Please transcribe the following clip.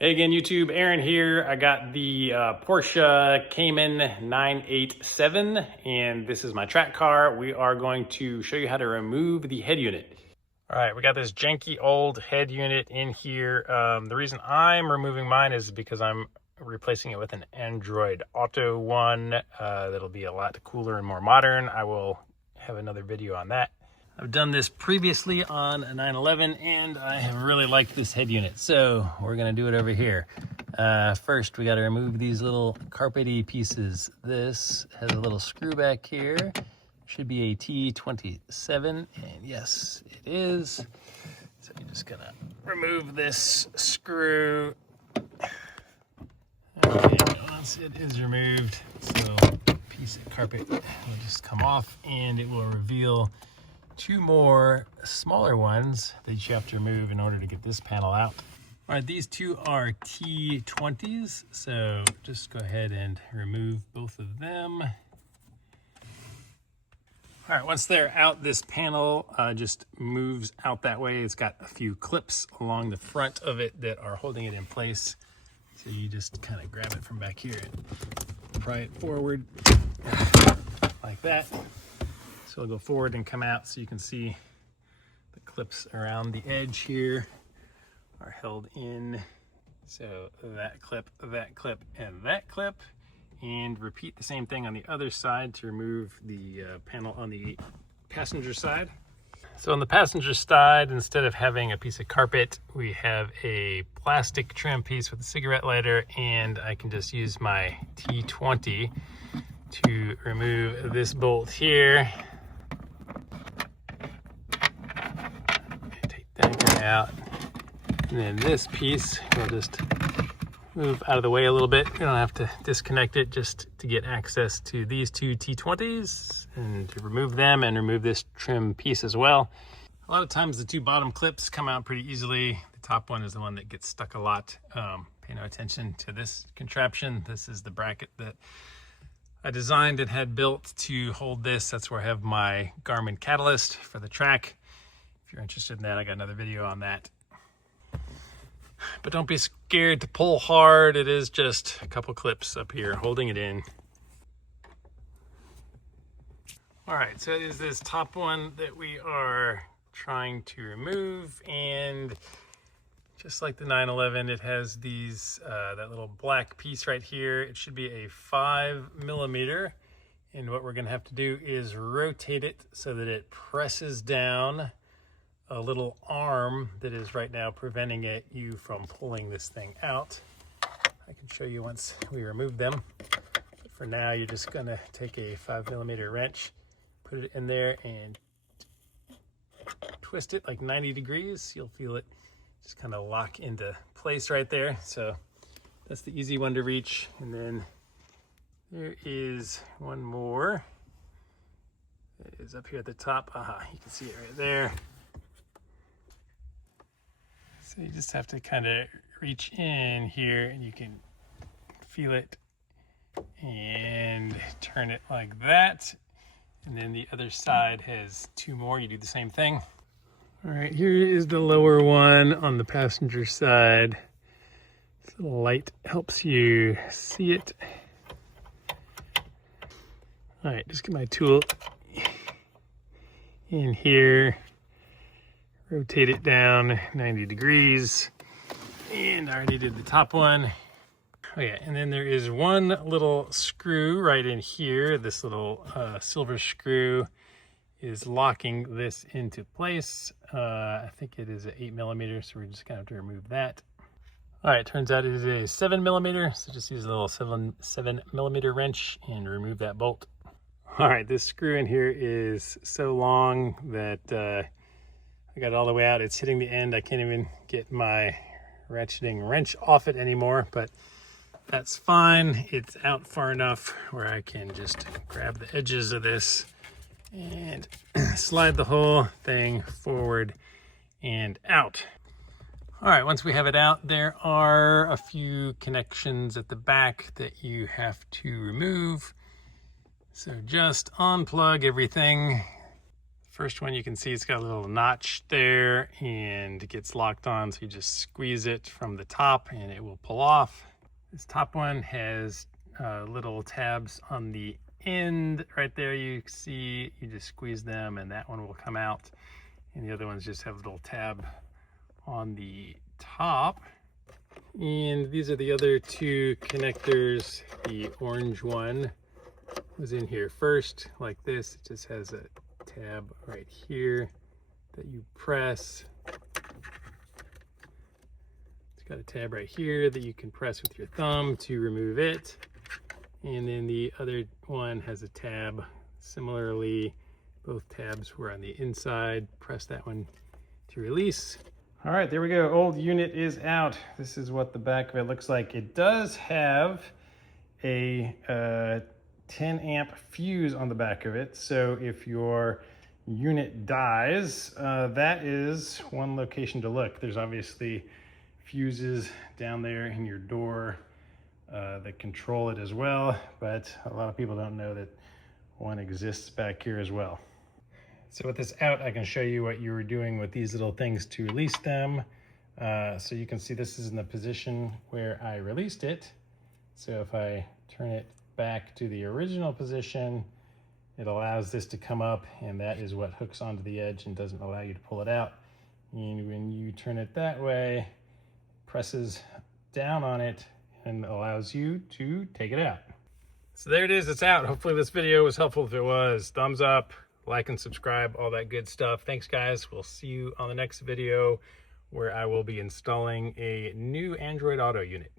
Hey again, YouTube. Aaron here. I got the Porsche Cayman 987, and this is my track car. We are going to show you how to remove the head unit. All right, we got this janky old head unit in here. The reason I'm removing mine is because I'm replacing it with an Android Auto one that'll be a lot cooler and more modern. I will have another video on that. I've done this previously on a 911 and I have really liked this head unit. So we're gonna do it over here. First, we gotta remove these little carpety pieces. This has a little screw back here. Should be a T27, and yes, it is. So you're just gonna remove this screw. And once it is removed, so piece of carpet will just come off and it will reveal two more smaller ones that you have to remove in order to get this panel out. All right, these two are T20s, so just go ahead and remove both of them. All right, once they're out, this panel just moves out that way. It's got a few clips along the front of it that are holding it in place. So you just kind of grab it from back here and pry it forward like that. So it'll go forward and come out, so you can see the clips around the edge here are held in. So that clip, and that clip, and repeat the same thing on the other side to remove the panel on the passenger side. So on the passenger side, instead of having a piece of carpet, we have a plastic trim piece with a cigarette lighter, and I can just use my T20 to remove this bolt here. Out, and then this piece will just move out of the way a little bit. You don't have to disconnect it, just to get access to these two T20s and to remove them and remove this trim piece as well. A lot of times the two bottom clips come out pretty easily. The top one is the one that gets stuck a lot. Pay no attention to this contraption. This is the bracket that I designed and had built to hold this. That's where I have my Garmin catalyst for the track. If you're interested in that, I got another video on that. But don't be scared to pull hard. It is just a couple clips up here holding it in. All right, so it is this top one that we are trying to remove, and just like the 911, it has these that little black piece right here. It should be a 5mm, and what we're gonna have to do is rotate it so that it presses down a little arm that is right now preventing you from pulling this thing out. I can show you once we remove them. But for now, you're just gonna take a 5mm wrench, put it in there and twist it like 90 degrees. You'll feel it just kind of lock into place right there. So that's the easy one to reach. And then there is one more. It is up here at the top. Aha, you can see it right there. So you just have to kind of reach in here and you can feel it and turn it like that. And then the other side has two more. You do the same thing. All right, here is the lower one on the passenger side. This little light helps you see it. All right, just get my tool in here. Rotate it down 90 degrees. And I already did the top one. Oh yeah, and then there is one little screw right in here. This little silver screw is locking this into place. I think it is an 8mm, so we're just gonna have to remove that. All right, turns out it is a 7mm, so just use a little 7mm wrench and remove that bolt. All right, this screw in here is so long that I got it all the way out. It's hitting the end. I can't even get my ratcheting wrench off it anymore, but that's fine. It's out far enough where I can just grab the edges of this and slide the whole thing forward and out. All right, once we have it out, there are a few connections at the back that you have to remove. So just unplug everything. First one, you can see it's got a little notch there and it gets locked on, so you just squeeze it from the top and it will pull off. This top one has little tabs on the end right there. You see, you just squeeze them and that one will come out. And the other ones just have a little tab on the top. And these are the other two connectors. The orange one was in here first, like this. It just has a tab right here that you press. It's got a tab right here that you can press with your thumb to remove it. And then the other one has a tab. Similarly, both tabs were on the inside. Press that one to release. All right, there we go. Old unit is out. This is what the back of it looks like. It does have a 10 amp fuse on the back of it. So if your unit dies, that is one location to look. There's obviously fuses down there in your door that control it as well, but a lot of people don't know that one exists back here as well. So with this out, I can show you what you were doing with these little things to release them. So you can see this is in the position where I released it. So if I turn it back to the original position, it allows this to come up, and that is what hooks onto the edge and doesn't allow you to pull it out. And when you turn it that way, it presses down on it and allows you to take it out. So there it is, it's out. Hopefully this video was helpful. If it was, thumbs up, like and subscribe, all that good stuff. Thanks guys, we'll see you on the next video where I will be installing a new Android Auto unit.